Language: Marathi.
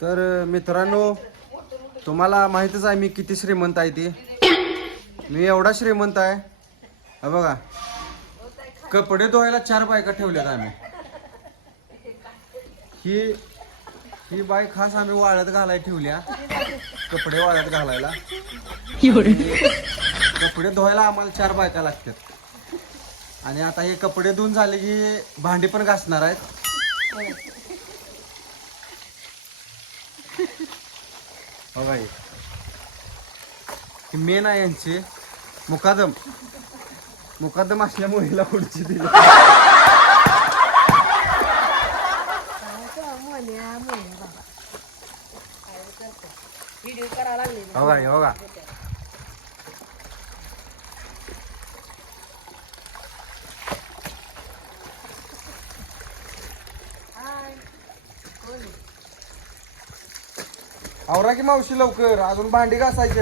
तर मित्रांनो तुम्हाला माहितच आहे मी किती श्रीमंत आहे ती. मी एवढा श्रीमंत आहे. हा बघा. कपडे धुवायला चार बायका ठेवल्यात आम्ही. ही ही बाई खास आम्ही वाळत घालाय ठेवल्या. कपडे वाळत घालायला. कपडे धुवायला आम्हाला चार बायका लागतात आणि आता हे कपडे धुवून झाले की भांडी पण घासणार आहेत. बघा हे. ही मेन आहे यांची. मुकादम. मुकादम असल्यामुळे हिला खुर्ची दिली. लागले बघा हे बघा. आवरा की मावशी लवकर अजून भांडी घासायची